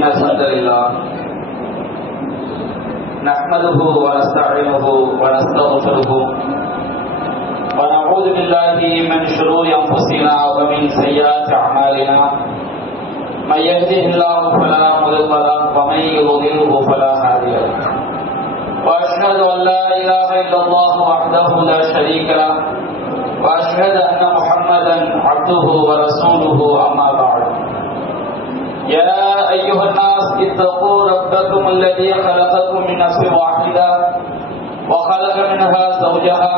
إن الحمد لله نحمده ونستعينه ونستغفره ونعوذ بالله من شرور أنفسنا ومن سيئات أعمالنا من يهده الله فلا مضل له ومن يضلله فلا هادي له وأشهد أن لا إله إلا الله وحده لا شريك له وأشهد أن محمدا عبده ورسوله أما بعد يا أيها الناس اتقوا ربكم الذي خلقكم من نفس واحدة وخلق منها زوجها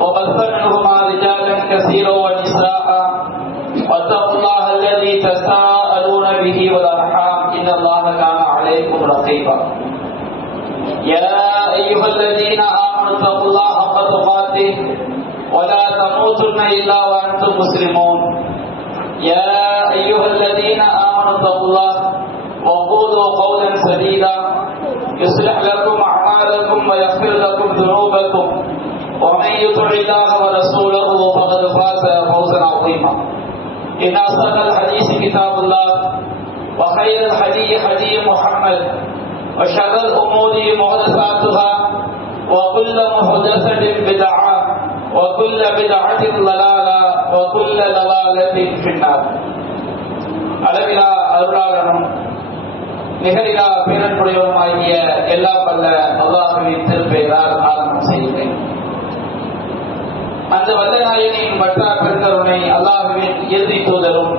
وبث منهما رجالا كثيرا ونساء واتقوا الله الذي تساءلون به والأرحام إن الله كان عليكم رقيبا يا أيها الذين آمنوا اتقوا الله حق تقاته ولا تموتن إلا وأنتم مسلمون يا أيها الذين آمنوا اتقوا الله وقولوا قولا سديدا يصلح لكم أعمالكم ويغفر لكم ذنوبكم ومن يطع الله ورسوله فقد فاز فوزا عظيما إن أصدق الحديث كتاب الله وخير الهدي هدي محمد وشر الأمور محدثاتها وكل محدثة بدعة وكل بدعة ضلالة وكل ضلالة في النار. அளவிலா அருளாளனும் நிகரிலா பேரன்புடையவனுமாகிய எல்லா வல்ல அல்லாஹ்வின் திருப்பெயரால் ஆரம்பம் செய்கிறேன். அந்த வல்ல நாயனின் வற்றா பெருங்கருணை அல்லாஹ்வின் இறுதி தூதரும்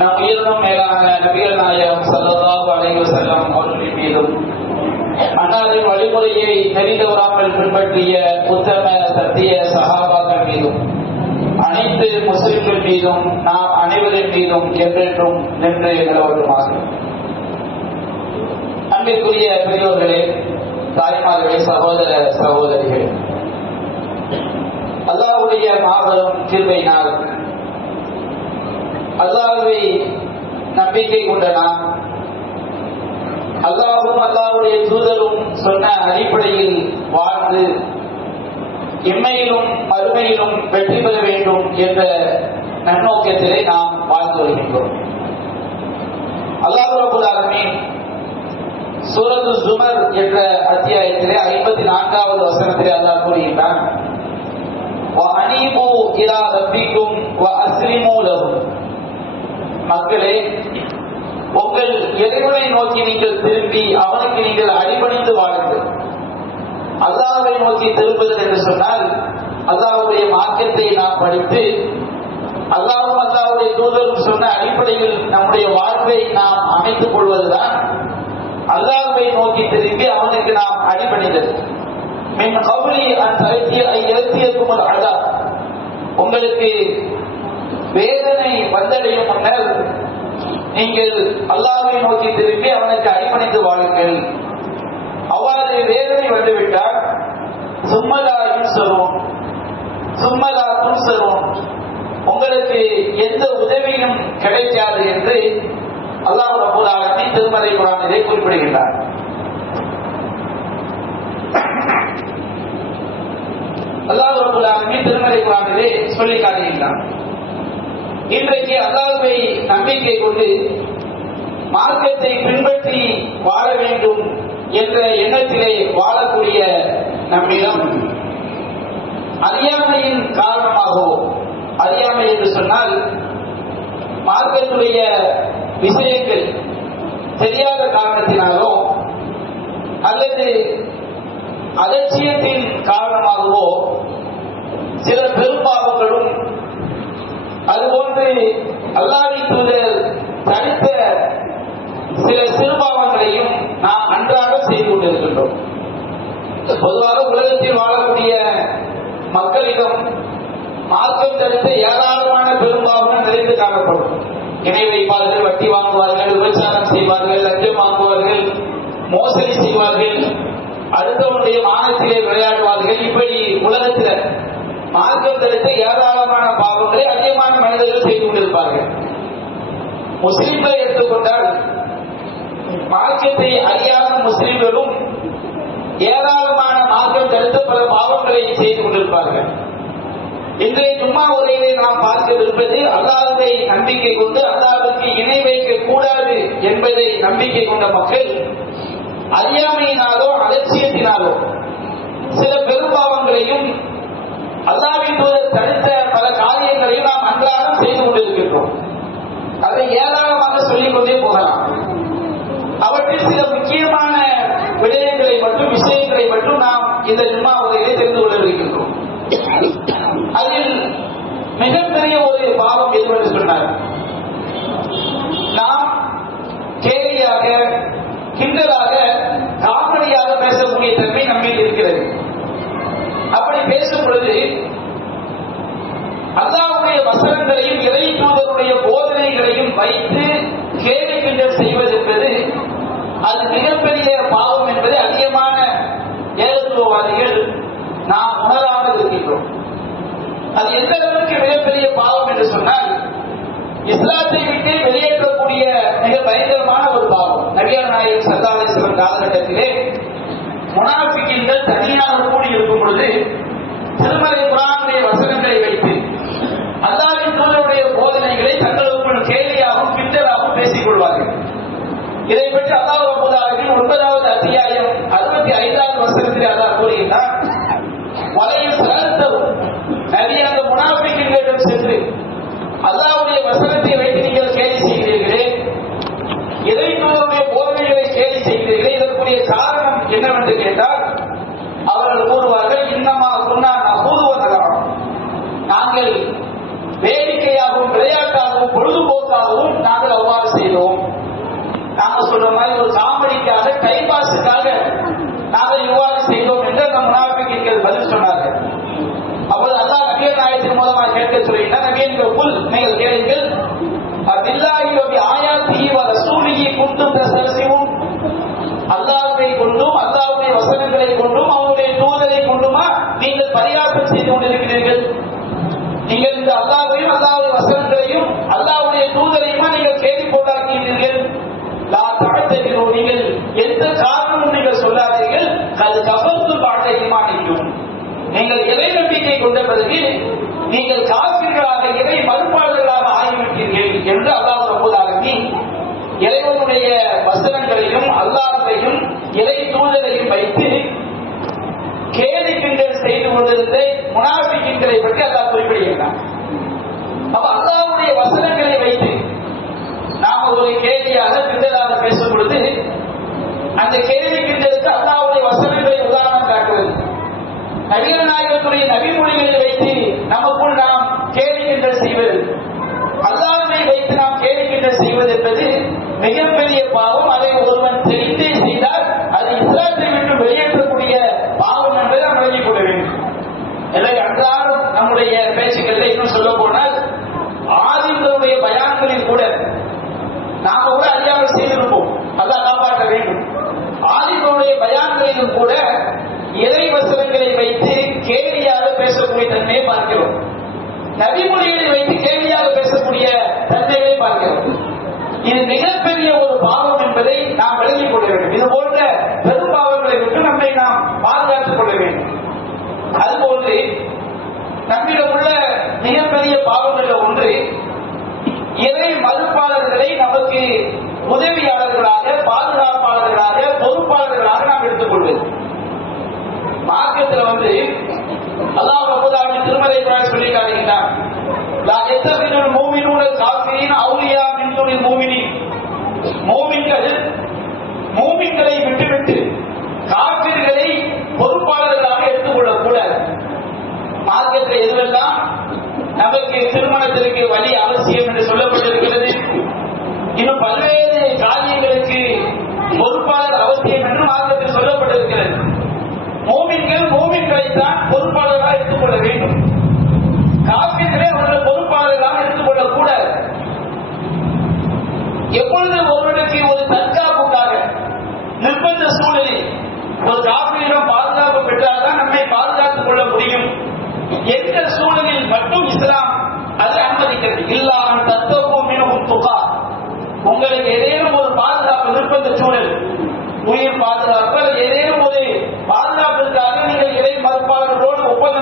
நம் உயிரினும் மேலான நபிகள் நாயகம் ஸல்லல்லாஹு அலைஹி வஸல்லம் அவர்களின் மீதும் அன்னாரின் வழிமுறையை தெரிந்தவராமல் பின்பற்றிய உத்தம சத்திய சஹாபாக்கள் மீதும் அனைத்து முஸ்லிம்கள் மீதும் நாம் அனைவரின் மீதும் என்றென்றும் நின்று நிலவட்டுமாக. அன்பிற்குரிய பெரியோர்களே, தாய்மார்களே, சகோதர சகோதரிகளே, அல்லாஹ்வுடைய மாபெரும் கிருபையினால் அல்லாஹ்வை நம்பிக்கை கொண்ட நாம் அல்லாஹ்வும் அல்லாஹ்வுடைய தூதரும் சொன்ன அடிப்படையில் வாழ்ந்து இம்மையிலும் மறுமையிலும் வெற்றி பெற வேண்டும் என்ற நன்னோக்கத்திலே நாம் வாழ்ந்து வருகின்றோம். அல்லாஹ் ரப்பல் ஆலமீன் சூரத்து ஜுமர் என்ற அத்தியாயத்திலே 54வது வசனத்திலே அல்லாஹ் கூறுகின்றான், வஅனீபு இலா ரப்பிக்கும் வஅஸ்லிமு லஹு. மக்களே, உங்கள் இறைவனை நோக்கி நீங்கள் திரும்பி அவனுக்கு நீங்கள் அடிபணிந்து வாழுங்கள். அல்லாஹ்வை நோக்கி திரும்புவது என்று சொன்னால் அல்லாஹ்வுடைய மார்க்கத்தை நாம் படித்து அல்லாஹ்வும் அல்லாஹ்வுடைய தூதரும் சொன்ன அடிப்படையில் நம்முடைய வாழ்வை நாம் அமைத்துக் கொள்வதுதான் அல்லாஹ்வை நோக்கி திரும்பி அவனுக்கு நாம் அடிபணிதல். மின் கவ்லி அன் அதாப், உங்களுக்கு வேதனை வந்தடையும் முன்னர் நீங்கள் அல்லாஹ்வை நோக்கி திரும்பி அவனுக்கு அடிபணிந்து வாழுங்கள். அவ்வாறு வேதனை வந்துவிட்டால் சும்மலா யுன்சரூன் சும்மலா துன்சரூன், உங்களுக்கு எந்த உதவியும் கிடைக்காது என்று அல்லாஹ் ரப்பல் ஆலமீன் திருமறை குர்ஆனிலே குறிப்பிடுகின்றார். அல்லாஹ் ரப்பல் ஆலமீன் திருமறை குர்ஆனிலே சொல்லி காட்டுகின்றார். இன்றைக்கு அல்லாஹ்வை நம்பிக்கை கொண்டு மார்க்கத்தை பின்பற்றி வாழ வேண்டும் என்ற எண்ணத்திலே வாழக்கூடிய நம்மிடம் அறியாமையின் காரணமாகவோ, அறியாமை என்று சொன்னால் மார்க்கத்துடைய விஷயங்கள் தெரியாத காரணத்தினாலோ அல்லது அலட்சியத்தின் காரணமாகவோ சில பெரும்பாவங்களும் அதுபோன்று அல்லாஹ்வின் தூதர் தனித்த சில சிறுபாவங்களையும் நாம் அன்றாட செய்து கொண்டிருக்கின்றோம். பொதுவாக உலகத்தில் வாழக்கூடிய மக்களிடம் மார்க்கம் தடுத்த ஏராளமான பெரும்பாவங்கள் நிறைந்து காணப்படும். இணை வைப்பார்கள், வட்டி வாங்குவார்கள், விபச்சாரம் செய்வார்கள், லஞ்சம் வாங்குவார்கள், மோசடி செய்வார்கள், அடுத்தவனுடைய மானத்திலே விளையாடுவார்கள். இப்படி உலகத்தில் மார்க்கம் தடுத்த ஏராளமான பாவங்களை அதிகமான மனிதர்கள் செய்து கொண்டிருப்பார்கள். முஸ்லிம்களை எடுத்துக்கொண்டால் மார்க்கத்தை அறியாத முஸ்லிம்களும் ஏராளமான மார்க்கம் தடுத்த பல பாவங்களை செய்து கொண்டிருப்பார்கள். இன்றைய ஜும்மா உரையிலே நாம் பார்க்கவிருப்பது அல்லாஹ்வை நம்பிக்கை கொண்டு அல்லாஹ்வுக்கு இணை வைக்க கூடாது என்பதை நம்பிக்கை கொண்ட மக்கள் அறியாமையினாலோ அலட்சியத்தினாலோ சில பெரும்பாவங்களையும் அல்லாஹ்வின் தூதர் தடுத்த பல காரியங்களையும் நாம் அன்றாடம் செய்து கொண்டிருக்கின்றோம். அதை ஏராளமாக சொல்லிக் கொண்டே போகலாம். அவற்றில் சில முக்கியமான விடயங்களை மற்றும் விஷயங்களை மட்டும் நாம் இந்த ஜும்மா உரையிலே தெரிந்து கொள்ள இருக்கின்றோம். அதில் மிகப்பெரிய ஒரு பாவம் எதுவென்று சொன்னார். நாம் கேலியாக கிண்டலாக காமெடியாக பேசக்கூடிய தன்மை நம்மில் இருக்கிறது. அப்படி பேசும் பொழுது அல்லாஹ்வுடைய வசனங்களையும் இறை தூதருடைய போதனைகளையும் வைத்து கேலி கிண்டல் செய்வது என்பது அது மிகப்பெரிய பாவம் என்பது அதிகமான ஏகத்துவவாதிகள் நாம் உணராமல் இருக்கின்றோம். அது எந்த அளவுக்கு மிகப்பெரிய பாவம் என்று சொன்னால் இஸ்லாத்தை விட்டு வெளியேற்றக்கூடிய மிக பயங்கரமான ஒரு பாவம். நபிகள் நாயகம் ஸல்லல்லாஹு அலைஹி வஸல்லம் காலகட்டத்திலே முனாஃபிகீன்கள் தனியாக கூடி இருக்கும் பொழுது திருமறை குர்ஆனுடைய வசனங்களை வைத்து அல்லாஹ்வின் தூதருடைய போதனைகளை தங்களுக்குள் கேலியாகவும் கிண்டலாகவும் பேசிக் கொள்வார்கள். இதை பற்றி அல்லாஹ் ரப்பல் ஆலமீன் 9வது அத்தியாயம் 65வது வசனத்திலே அல்லாஹ் கூறுகிறார், வலையில் சலத்தவும் நபி அந்த முனாஃபிகீன்களிடம் சென்று அல்லாஹ்வுடைய வசனத்தை வைத்து நீங்கள் கேலி செய்கிறீர்களே, இறை தூதருடைய போதனைகளை கேலி செய்கிறீர்களே, இதற்குரிய காரணம் என்னவென்று கேட்டால் அவர்கள் கூறுவார்கள், இன்னமா குன்னா நஹூது வ நலஅப், நாங்கள் வேடிக்கையாகவும் விளையாட்டாகவும் பொழுதுபோக்காகவும் நாங்கள் அவ்வாறு செய்தோம். நாங்கள் சொல்ற மாதிரி ஒரு காமெடிக்காக டைம் பாஸுக்காக நாங்கள் இவ்வாறு செய்தோம் என்று அந்த முனாஃபிகீன்கள் பதில் சொன்னார்கள். அப்போது அல்லாஹ் நபிகள் நாயகத்தின் மூலமாக கேட்க சொல்கிறார், நபியர்கள் குல், நீங்கள் கேளுங்கள், பில்லாஹி வ பிஆயாத்திஹி வ ரசூலிஹி குன்தும் தஸ்தஹ்சிஊன், அல்லாஹ்வை கொண்டும் அல்லாஹ்வுடைய வசனங்களை கொண்டும் அவருடைய தூதரை கொண்டுமா நீங்கள் பரிகாசம் செய்து கொண்டிருக்கிறீர்கள்? நீங்கள் இந்த அல்லாஹ்வையும் அல்லாஹ்வுடைய வசனங்களையும் அல்லாஹ்வுடைய தூதரையுமா நீங்கள் கேலி போட்டாக்கிறீர்கள்? லா தஅததிரு, நீங்கள் எந்த காரணமும் நீங்கள் சொல்லாதீர்கள். கது கஃபர்து பஅத ஈமானிக்கும், நீங்கள் இறை நம்பிக்கை கொண்ட பிறகு நீங்கள் காஃபிர்களாக இறை மறுப்பாளர்களாக ஆகிவிட்டீர்கள் என்று அல்லாஹ் ரப்பல் ஆலமீன் இறைவனுடைய வசனங்களையும் அல்லாஹ்வையும் இறை தூதரையும் வைத்து கேலி கிண்டல் செய்து கொண்டிருந்த முனாஃபிகீன்களை பற்றி அல்லாஹ் குறிப்பிடுகிறார். அப்ப அல்லாஹ்வுடைய வசனங்களை வைத்து நாம் ஒரு கேலியாக கிண்டலாக பேசும் பொழுது அந்த கேலி கிண்டலுக்கு அல்லாஹ்வுடைய வசனங்களை உதாரணம் காட்டுவது, நபிகள் நாயகத்துடைய நபிமொழிகளை வைத்து நமக்குள் நாம் கேலி கிண்டல் செய்வது, அல்லாஹ்வை வைத்து நாம் கேலி கிண்டல் செய்வது என்பது மிகப்பெரிய பாவம். அதை ஒருவன் தெரிந்தே செய்தால் அது இஸ்லாத்தை விட்டு வெளியேற்றக்கூடிய பாவம் என்பதை நாம் விளங்கிக் கொள்ள வேண்டும். எனவே அன்றாடம் நம்முடைய பேச்சுக்களில் இன்னும் சொல்ல போனால் ஆதிகளுடைய பயான்களில் கூட நாம கூட அறியாமல் செய்திருப்போம், அல்லாஹ் காப்பாற்ற வேண்டும். ஆதிகளுடைய பயான்களிலும் கூட இறை வசனங்களை வைத்து கேலியாக பேசக்கூடிய தன்மையை பார்க்கிறோம். நபிமொழிகளை வைத்து கேலியாக பேசக்கூடிய தன்மைகளை பார்க்கிறோம். இது மிகப்பெரிய ஒரு பாவம் என்பதை நாம் விளங்கிக் கொள்ள வேண்டும். இது போன்ற பெரும் பாவங்களை விட்டு நம்மை நாம் பாதுகாத்துக் கொள்ள வேண்டும். அதுபோன்று நம்மிடம் உள்ள மிகப்பெரிய பாவங்கள் ஒன்று, இறை மறுப்பாளர்களை நமக்கு உதவியாளர்களாக, பாதுகாப்பாளர்களாக, பொறுப்பாளர்களாக நாம் எடுத்துக்கொள்வது. மார்க்கத்தில் அல்லாஹ் ரப்பல் ஆலமீன் திருமறை குர்ஆனில் சொல்லி காட்டுகிறார், லா யத்தகிதுல் மூமினூன காஃபிரீன அவுலியா மின் துனில் மூமினீன், மூமின்களை விட்டுவிட்டு காஃபிர்களை பொறுப்பாளர்களாக எடுத்துக்கொள்ளக் கூடாது. மார்க்கத்தில் எதுவெல்லாம் நமக்கு திருமணத்திற்கு வழி அவசியம் என்று சொல்லப்பட்டிருக்கிறது, இன்னும் பல்வேறு காரியங்களுக்கு பொறுப்பாளர் அவசியம் என்று மார்க்கத்தில் சொல்லப்பட்டிருக்கிறது. மூமின்களைத்தான் பொறுப்பாளர்களாக எடுத்துக்கொள்ள வேண்டும். காஃபிர்களை அவர்கள் பொறுப்பாளர்களாக எடுத்துக்கொள்ளக் கூடாது. எப்பொழுது ஒருவனுக்கு ஒரு தற்காப்புக்காக நிர்பந்த சூழலில் ஒரு காஃபிரிடம் பாதுகாப்பு பெற்றால்தான் நம்மை பாதுகாத்துக் கொள்ள முடியும் என்ற சூழலில் மட்டும் இஸ்லாம் அதை அனுமதிக்கிறது. இல்லாமல் தத்துவம் மிகவும் துகா, உங்களுக்கு ஏதேனும் ஒரு பாதுகாப்பு நிர்பந்த சூழல், உயிர் பாதுகாப்பு, ஏதேனும் ஒரு பாதுகாப்பிற்காக நீங்கள் இறை மறுப்பாளர்களோடு ஒப்பந்தம்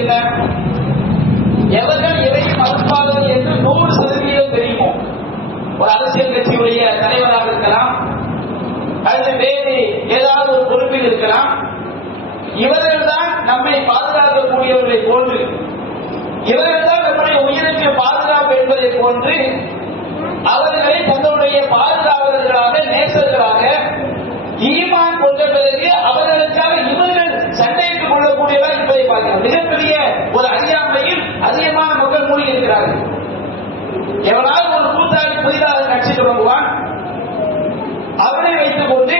என்ன? எவர்கள் இறை மறுப்பாளர்கள் என்று 100% தெரியுமோ, ஒரு அரசியல் கட்சியுடைய தலைவராக இருக்கலாம் அல்லது வேறு ஏதாவது ஒரு பொறுப்பில் இருக்கலாம், இவர்கள் தான் நம்மை பாதுகாக்கக்கூடியவர்களை போன்று, இவர்கள் தான் நம்முடைய உயிருக்கு பாதுகாப்பு என்பதை போன்று அவர்களை தங்களுடைய பாதுகாவலர்களாக, நேசர்களாக ஈமான் கொண்ட பிறகு அவர்களுக்காக இவர்கள் சண்டையிட்டுக் கொள்ளக்கூடியவா என்பதை பார்க்கிறோம். மிகப்பெரிய ஒரு அறியாமையில் அதிகமான மக்கள் மூழ்கி இருக்கிறார்கள். எவனால் ஒரு கூட்டாளி புதிதாக கட்சி தொடங்குவான், அவனை வைத்துக் கொண்டு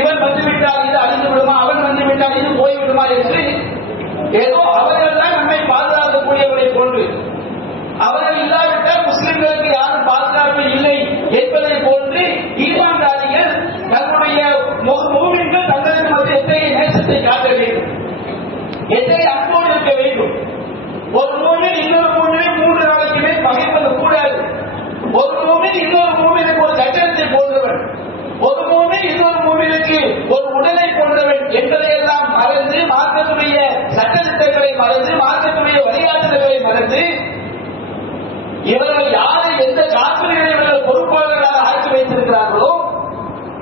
இவன் வந்துவிட்டால் இது அழிந்து விடுமா, அவன் வந்துவிட்டால் இது போய்விடுமா என்று ஏதோ அவர்கள் தான் நம்மை பாதுகாக்கக்கூடியவரை போன்று, அவர்கள் இல்லாவிட்டால் முஸ்லிம்களுக்கு யாரும் பாதுகாப்பு இல்லை என்பதை போன்று ஈமான்தாரிகள் தன்னுடைய முகமின்கள் தங்களுக்கு மத்திய எத்தகைய நேசத்தை காட்ட வேண்டும், எத்தகைய அன்போடு இருக்க வேண்டும். ஒரு மூமின் இன்னொரு மூமினை 3 நாளைக்குமே பகைப்பது கூடாது. ஒரு மூமின் இன்னொரு மூமினுக்கு ஒரு கட்டணத்தை போன்றவன், ஒரு மூமின் இன்னொரு மூமினுக்கு ஒரு உடலை போன்றவன் என்பதையெல்லாம் மறந்து, மார்க்கத்துடைய சட்டத்திட்டங்களை மறந்து, மார்க்கத்துடைய வழிகாட்டுதல்களை மறந்து, இவர்கள் யாரை எந்த காப்பிரிகளை இவர்கள் பொறுப்பாளர்களாக ஆக்கி வைத்திருக்கிறார்களோ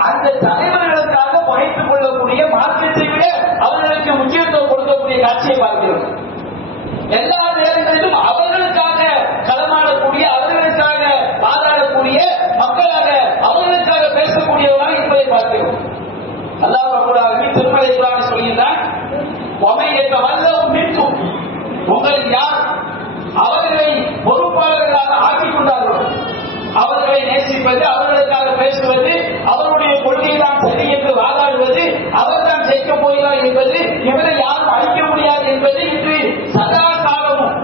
அந்த தலைவர்களுக்காக பகைத்துக் கொள்ளக்கூடிய, மார்க்கத்தை விட அவர்களுக்கு முக்கியத்துவம் கொடுக்கக்கூடிய காட்சியை பார்க்கிறோம். எல்லா நேரங்களிலும் அவர்களுக்காக களமாடக்கூடிய, அவர்களுக்காக வாதாடக்கூடிய மக்களாக, அவர்களுக்காக பேசக்கூடியவர்களாக என்பதை பார்க்கிறோம். அல்லாஹ் ரப்பல் ஆலமீன் திருமலை குர்ஆனில் சொல்கிறான், வமையத்த வல்லஹு மின்கும், உங்கள் யார் அவர்களை பொறுப்பாளர்களாக ஆக்கிக் கொண்டார்களோ அவர்களை நேசிப்பது, அவர்களுக்காக பேசுவது, அவருடைய கொள்கையை தான் சரி என்று வாதாடுவது, அவர் தான் ஜெயிக்க போகிறார் என்பது, இவரை யாரும் அழிக்க முடியாது என்பது இன்று சதா காலமும்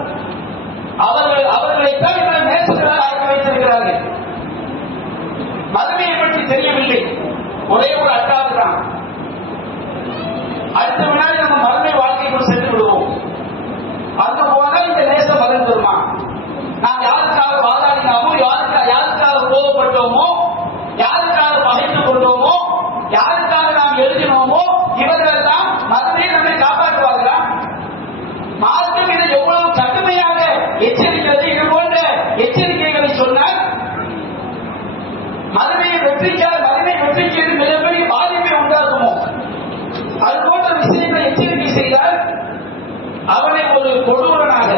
அவர்களைத்தான் இவர்கள் நேசர்களாக ஆக்கி வைத்திருக்கிறார்கள். மதமையை பற்றி தெரியவில்லை, ஒரே ஒரு அட்டாது தான். அடுத்த வினாடி நம்ம மதமை வாழ்க்கைக்குள் சென்று விடுவோம். அங்கு போனால் இந்த நேசம் மதம் பெறுமா? நாம் யாருக்காக வாதாடினாமோ, யாருக்காக கோபப்பட்டோமோ, யாருக்காக பகைத்துக் கொண்டோமோ, யாருக்காக நாம் எழுதினோமோ, இவர்கள் தான் மதமே நம்மை காப்பாற்றுவார்களா? மார்க்கம் இதை எவ்வளவு கடுமையாக எச்சரிக்கிறது. இது போன்ற எச்சரிக்கைகளை சொன்னால் மதமே வெற்றிக்கு மிகப்பெரிய பாதிப்பை உண்டாக்குமோ? அது போன்ற விஷயங்களை எச்சரிக்கை செய்தால் அவனை ஒரு கொடூரனாக,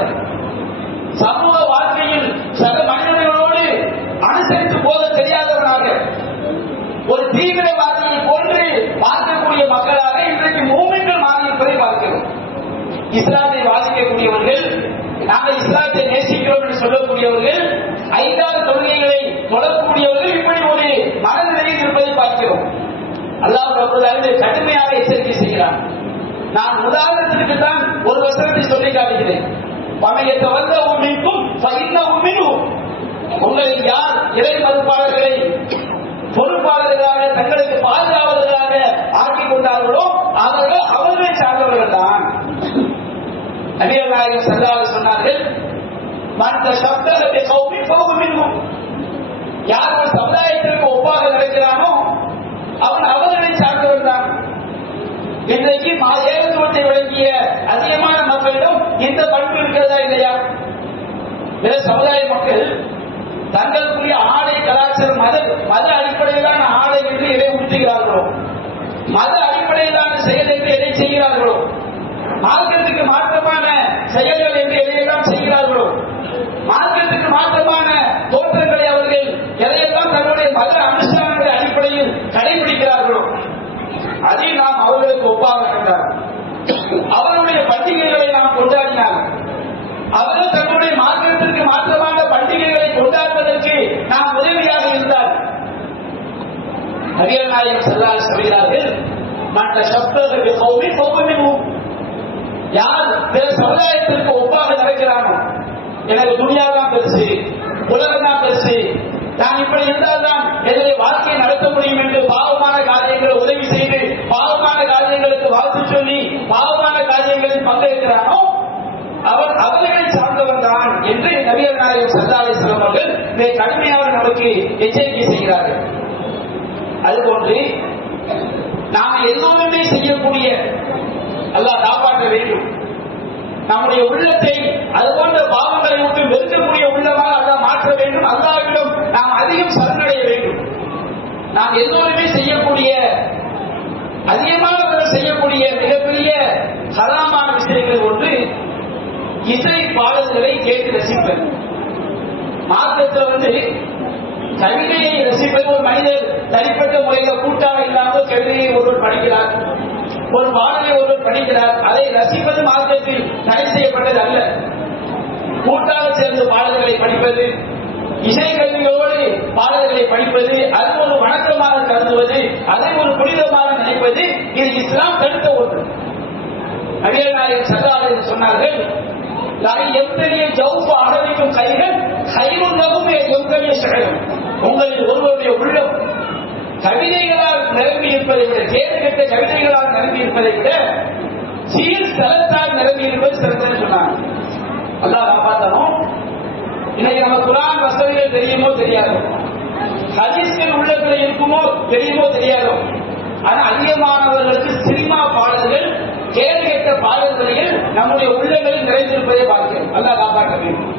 சமூக வாழ்க்கையில் சக மனிதர்களோடு அனுசரித்து போக தெரியாதவனாக, ஒரு தீவிரவாதியை போன்று பார்க்கக்கூடிய மக்களாக இன்றைக்கு மூமின்கள் மாறியிருப்பதை பார்க்கிறோம். இஸ்லாத்தை வாசிக்கக்கூடியவர்கள், நாங்கள் இஸ்லாத்தை நேசிக்கிறோம் என்று சொல்லக்கூடியவர்கள், 5 தொழுகைகளை தொழக்கூடியவர்கள் இப்படி ஒரு மனநிலையில் இருப்பதை பார்க்கிறோம். அல்லாஹ் ரப்பல் ஆலமீன் கடுமையாக எச்சரிக்கை செய்கிறான். நான் உதாரணத்திற்கு தான் ஒரு வசனத்தை சொல்லி காட்டுகிறேன். வமையத்த வல்லஹு மின்கும் ஃபஇன்னஹு மின்ஹும், உங்களில் யார் இறை மறுப்பாளர்களை பொறுப்பாளர்களாக, தங்களுக்கு பாதுகாவலர்களாக ஆக்கிக் கொண்டார்களோ அவர்களை சார்ந்தவர்கள் தான். நபிகள் நாயகம் ஸல்லல்லாஹு அலைஹி சொன்னார்கள், மன் தஷப்பஹ பிகௌமின் ஃபஹுவ மின்ஹும், யார் ஒரு சமுதாயத்திற்கு ஒப்பாக நடக்கிறானோ அவன் அவர்களை சார்ந்தவன் தான். இன்றைக்கு ஏகத்துவத்தை வழங்கிய அதிகமான மக்களிடம் இந்த பண்பு இருக்கிறதா இல்லையா? பிற சமுதாய மக்கள் தங்களுக்குரிய ஆடை கலாச்சாரம் மத அடிப்படையிலான ஆடை என்று எதை உடுத்துகிறார்களோ, மத அடிப்படையிலான செயல் என்று எதை செய்கிறார்களோ, மார்க்கத்துக்கு மாற்றமான செயல்கள் என்று எதையெல்லாம் செய்கிறார்களோ, மார்க்கத்துக்கு மாற்றமான தோற்றங்களை அவர்கள் எதையெல்லாம் தன்னுடைய மத அனுஷ்டானங்களை அடிப்படையில் கடைபிடிக்கிறார்களோ அதை நாம் அவர்களுக்கு ஒப்பாக நடந்தார். அவருடைய பண்டிகைகளை நாம் கொண்டாடினார். அவர்கள் தன்னுடைய மார்க்கத்திற்கு மாற்றமான பண்டிகைகளை கொண்டாடுவதற்கு நாம் உதவியாக இருந்தார். நபிகள் நாயகம் ஸல்லல்லாஹு அலைஹி சொல்கிறார்கள், மன் தஷப்பஹ பிகௌமின் ஃபஹுவ மின்ஹும், யார் பிற சமுதாயத்திற்கு ஒப்பாக நடக்கிறானோ, எனக்கு துனியா தான் பெருசு, உலகம் தான் பெருசு, நான் இப்படி இருந்தால்தான் என்னுடைய வாழ்க்கையை நடத்த முடியும் என்று பாவமான காரியங்களை உதவி செய்து, பாவமான காரியங்களுக்கு வாழ்த்து சொல்லி, பாவமான காரியங்களில் பங்கேற்கிறானோ அவன் அவர்களை சார்ந்தவன் தான் என்று நபிகள் நாயகம் ஸல்லல்லாஹு அலைஹி வஸல்லம் அவர்கள் மிக கடுமையாக நமக்கு எச்சரிக்கை செய்கிறார்கள். அதுபோன்று நாம் எல்லோருமே செய்யக்கூடிய, அல்லாஹ் காப்பாற்ற வேண்டும், நம்முடைய உள்ளத்தை அது போன்ற பாவங்களை விட்டு வெறுக்கக்கூடிய உள்ளமாக அல்லாஹ் மாற்ற வேண்டும். அல்லாஹ்விடம் நாம் அதிகம் சரணடைய வேண்டும். நாம் எல்லோருமே செய்யக்கூடிய அதிகமானவர்கள் செய்யக்கூடிய மிகப்பெரிய ஹராமான விஷயங்கள் ஒன்று இசை பாடல்களை கேட்டு ரசிப்பது. மார்க்கத்தில் கவிதையை ரசிப்பது ஒரு மனிதர் தனிப்பட்ட முறையில் கூட்டாக இல்லாமல் கவிதையை ஒருவர் படிக்கிறார், ஒரு பாடலை ஒருவர் படிக்கிறார், அதை ரசிப்பது மார்க்கத்தில் தடை செய்யப்பட்டது அல்ல. கூட்டாக சேர்ந்து பாடல்களை படிப்பது, இசை கல்வியோடு பாடல்களை படிப்பது, அது ஒரு வணக்கமாக கருதுவது, அதை ஒரு புனிதமாக நினைப்பது, இது இஸ்லாம் தடுத்த ஒன்று. நபிகள் நாயகம் ஸல்லல்லாஹு அலைஹி வஸல்லம் சொன்னார்கள், எத்தகைய ஜௌஃப அகதிக்கும் கைகள் கைருள்ளவும் எத்தகைய செயலும். உங்களில் ஒருவருடைய உள்ளம் கவிதைகளால் நிரம்பி இருப்பதை விட, கேடு கெட்ட கவிதைகளால் நிரம்பி இருப்பதை விட சீர் ஸ்தலத்தால் நிரம்பி இருப்பது சிறந்தது சொன்னாங்க. அல்லாஹ் காப்பாற்றணும். இன்னைக்கு நம்ம குர்ஆன் வசனங்கள் தெரியுமோ தெரியாதோ, ஹதீஸ்கள் உள்ளத்துல இருக்குமோ தெரியுமோ தெரியாதோ, ஆனா அதிகமானவர்களுக்கு சினிமா பாடல்கள், கேடு கெட்ட பாடல்களில் நம்முடைய உள்ளங்களில் நிறைந்திருப்பதை பார்க்கிறோம். அல்லாஹ் காப்பாற்ற வேண்டும்.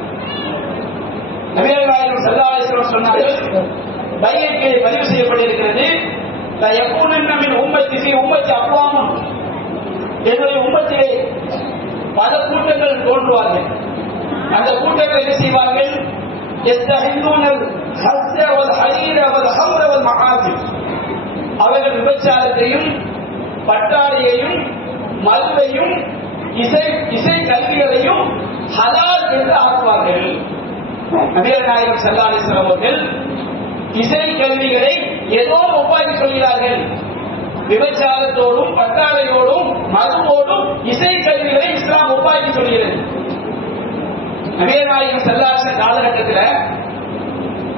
நபிகள் நாயகம் ஸல்லல்லாஹு அலைஹி வஸல்லம் சொன்னார்கள், பையத்திலே பதிவு செய்யப்பட்டிருக்கிறது, யகூனன் உம்மத்தி ஃபீ உம்மத்தி அக்வாமுன், என்னுடைய உம்மத்திலே பல கூட்டங்கள் தோன்றுவார்கள். அந்த கூட்டங்கள் என்ன செய்வார்கள்? யஸ்தஹிதுனல் ஹஸ்ஸ வல் ஹரீர வல் ஹம்ர வல் மஆசிம், அவர்கள் விபச்சாரத்தையும் பட்டாடையையும் மதுவையும் இசை கல்விகளையும் ஹலால் என்று ஆக்குவார்கள். நபிகள் நாயகம் ஸல்லல்லாஹு அலைஹி வஸல்லம் அவர்கள் இசை கல்விகளை ஏதோ ஒப்பாக்கி சொல்கிறார்கள். விபச்சாரத்தோடும் பட்டாடையோடும் மதுவோடும் இசை கல்விகளை இஸ்லாம் ஒப்பாக்கி சொல்கிறது. நபிகள் நாயகம் ஸல்லல்லாஹு அலைஹி வஸல்லம் காலகட்டத்தில்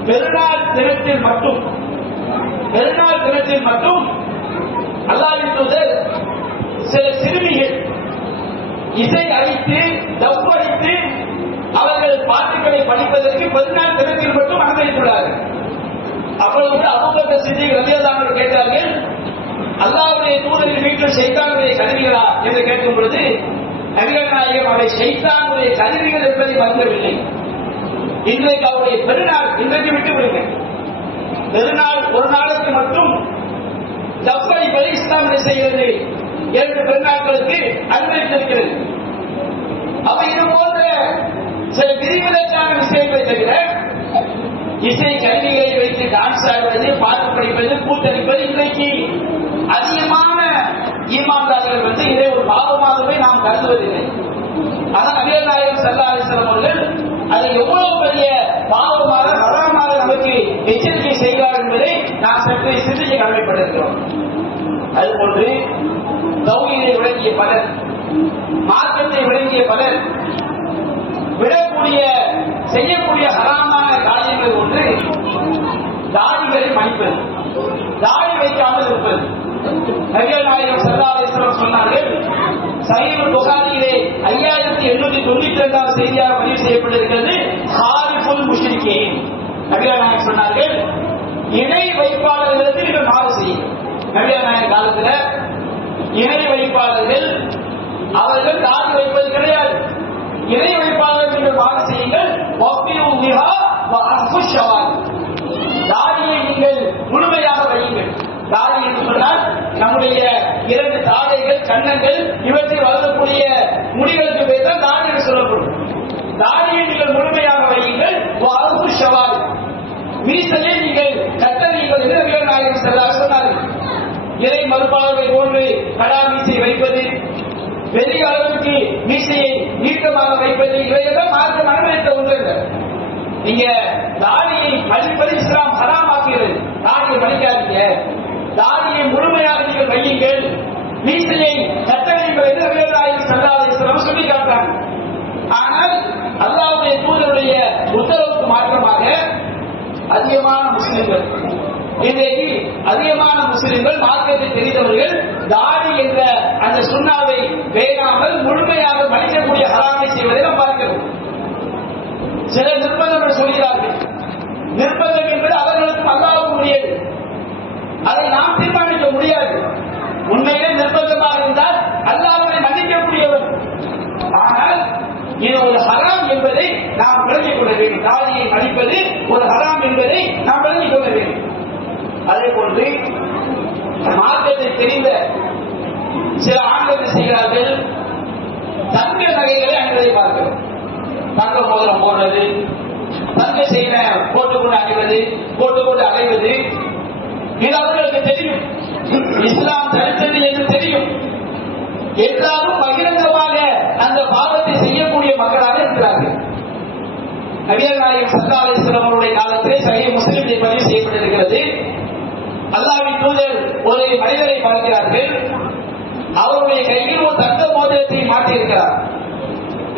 பெருநாள் தினத்தில் மட்டும் அல்லாஹ்வின் தூதர் சில சிறுமிகள் இசை அடித்து தப்பு அடித்து அவர்கள் பாட்டுகளை படிப்பதற்கு பெருநாள் தினத்தில் மட்டும் அனுமதித்துள்ளார்கள். அப்பொழுது அபூபக்கர் சித்திக் ரலியல்லாஹு அன்ஹு கேட்டார்கள், அல்லாஹ்வுடைய தூதரின் வீட்டில் ஷைத்தானுடைய கருவிகளா என்று கேட்கும் பொழுது நபிகள் நாயகம் அவை ஷைத்தானுடைய கருவிகள் என்பதை மறக்கவில்லை. இன்றைக்கு அவருடைய பெருநாள், இன்றைக்கு விட்டு விடுங்கள், பெருநாள் ஒரு நாளுக்கு மட்டும் தப்படிப்பதை இஸ்லாம் என்ன செய்கிறது? 2 பெருநாட்களுக்கு அனுமதித்திருக்கிறது. அப்ப இது போன்ற சில விதிவிலக்கான விஷயங்களை தவிர இசை கருவிகளை வைத்து டான்ஸ் ஆடுவது, பாட்டு படிப்பது, கூத்தடிப்பது இன்றைக்கு அதிகமான ஈமான்தாரிகள் இதை ஒரு பாவமாகவே நாம் கருதுவதில்லை. ஆனால் நபிகள் நாயகம் ஸல்லல்லாஹு அலைஹி வஸல்லம் அவர்கள் அதை எவ்வளவு பெரிய பாவமாக ஹராமாக நமக்கு எச்சரிக்கை செய்கிறார் என்பதை நாம் சற்று சிந்திக்க கடமைப்பட்டிருக்கிறோம். அதுபோன்று தௌஹீதை விளங்கிய பலர், மார்க்கத்தை விளங்கிய பலர் செய்யக்கூடிய ஹராமான காரியங்கள் ஒன்று தாடிகளை மடிப்பது, தாடி வைக்காமல் இருப்பது. நபிகள் நாயகம் ஸல்லல்லாஹு அலைஹி வஸல்லம் சொன்னார்கள், சஹீஹுல் புகாரியிலே 5892வது செய்தியாக பதிவு செய்யப்பட்டிருக்கிறது, ஹாரிஃபுல் முஷ்ரிகீன். நபிகள் நாயகம் சொன்னார்கள், இணை வைப்பாளர்களுக்கு நீங்கள் மாறு செய்யுங்கள். நபிகள் நாயகம் காலத்தில் இணை வைப்பாளர்கள் அவர்கள் தாடி வைப்பது கிடையாது. இணை வைப்பாளர்கள் நீங்கள் மாறு செய்யுங்கள். தாடியை நீங்கள் முழுமையாக வையுங்கள். தாடி என்று சொன்னால் நம்முடைய 2 தாடைகள், கன்னங்கள், இவற்றை வளரக்கூடிய முடிகளுக்கு பேர் தான் தாடி என்று சொல்லப்படும். தாடியை நீங்கள் முழுமையாக வையுங்கள். மீசையை நீங்கள் கட்டறியுங்கள் என்று நபிகள் நாயகம் ஸல்லல்லாஹு அலைஹி வஸல்லம் சொன்னார்கள். இறை மறுப்பாளர்கள் போன்று கடா மீசை வைப்பது, பெரிய அளவுக்கு மீசையை நீட்டமாக வைப்பது, இவையெல்லாம் மார்க்கம் அனுமதித்த ஒன்று. நீங்க தாடியை மடிப்பது இஸ்லாம் ஹராமாக்குகிறது. தாடியை மடிக்காதீங்க, தாடியை முழுமையாக நீங்கள் வையுங்கள், மீசையை கட்டளைகள் என்று நபிகள் நாயகம் ஸல்லல்லாஹு அலைஹி வஸல்லம் சொல்லி காட்டுறாங்க. ஆனால் அல்லாஹ்வுடைய தூதருடைய உத்தரவுக்கு மாற்றமாக அதிகமான முஸ்லிம்கள், இன்றைக்கு அதிகமான முஸ்லிம்கள், மார்க்கத்தை தெரிந்தவர்கள் தாடி என்ற அந்த சுன்னாவை வேணாமல் முழுமையாக மடிக்கக்கூடிய ஹராமை செய்வதை நாம் பார்க்கிறோம். சில நிர்பந்தங்கள் சொல்கிறார்கள். நிர்பந்தம் என்பது அவர்களுக்கும் அல்லாஹ்வுக்கும் உரியது. அதை நாம் தீர்மானிக்க முடியாது. உண்மையிலே நிர்பந்தமாக இருந்தால் அல்லாஹ்வை மன்னிக்கக்கூடியவர். ஆனால் ஹராம் என்பதை நாம் விளங்கிக் கொள்ள வேண்டும். அதே போன்று மார்க்கத்தை தெரிந்த சில ஆண்கள் செய்கிறார்கள், தங்க நகைகளை அணிவதை பார்க்கிறோம். தங்க மோதிரம் போடுறது, தங்க செயினை போட்டுக்கொண்டு அணிவது, போட்டுக்கொண்டு அலைவது, இது அவர்களுக்கு தெரியும். இஸ்லாம் தடுத்தது என்று தெரியும். எல்லாரும் பகிரங்கமாக அந்த பாவத்தை செய்யக்கூடிய மக்களாக இருக்கிறார்கள். நபிகள் நாயகம் ஸல்லல்லாஹு அலைஹி வஸல்லம் அவருடைய காலத்திலே சஹீஹ் முஸ்லிமில் பதிவு செய்யப்பட்டிருக்கிறது. அல்லாஹ்வின் தூதர் ஒரு மனிதரை பார்க்கிறார்கள். அவருடைய கையில் ஒரு தங்க மோதிரத்தை மாட்டியிருக்கிறார்.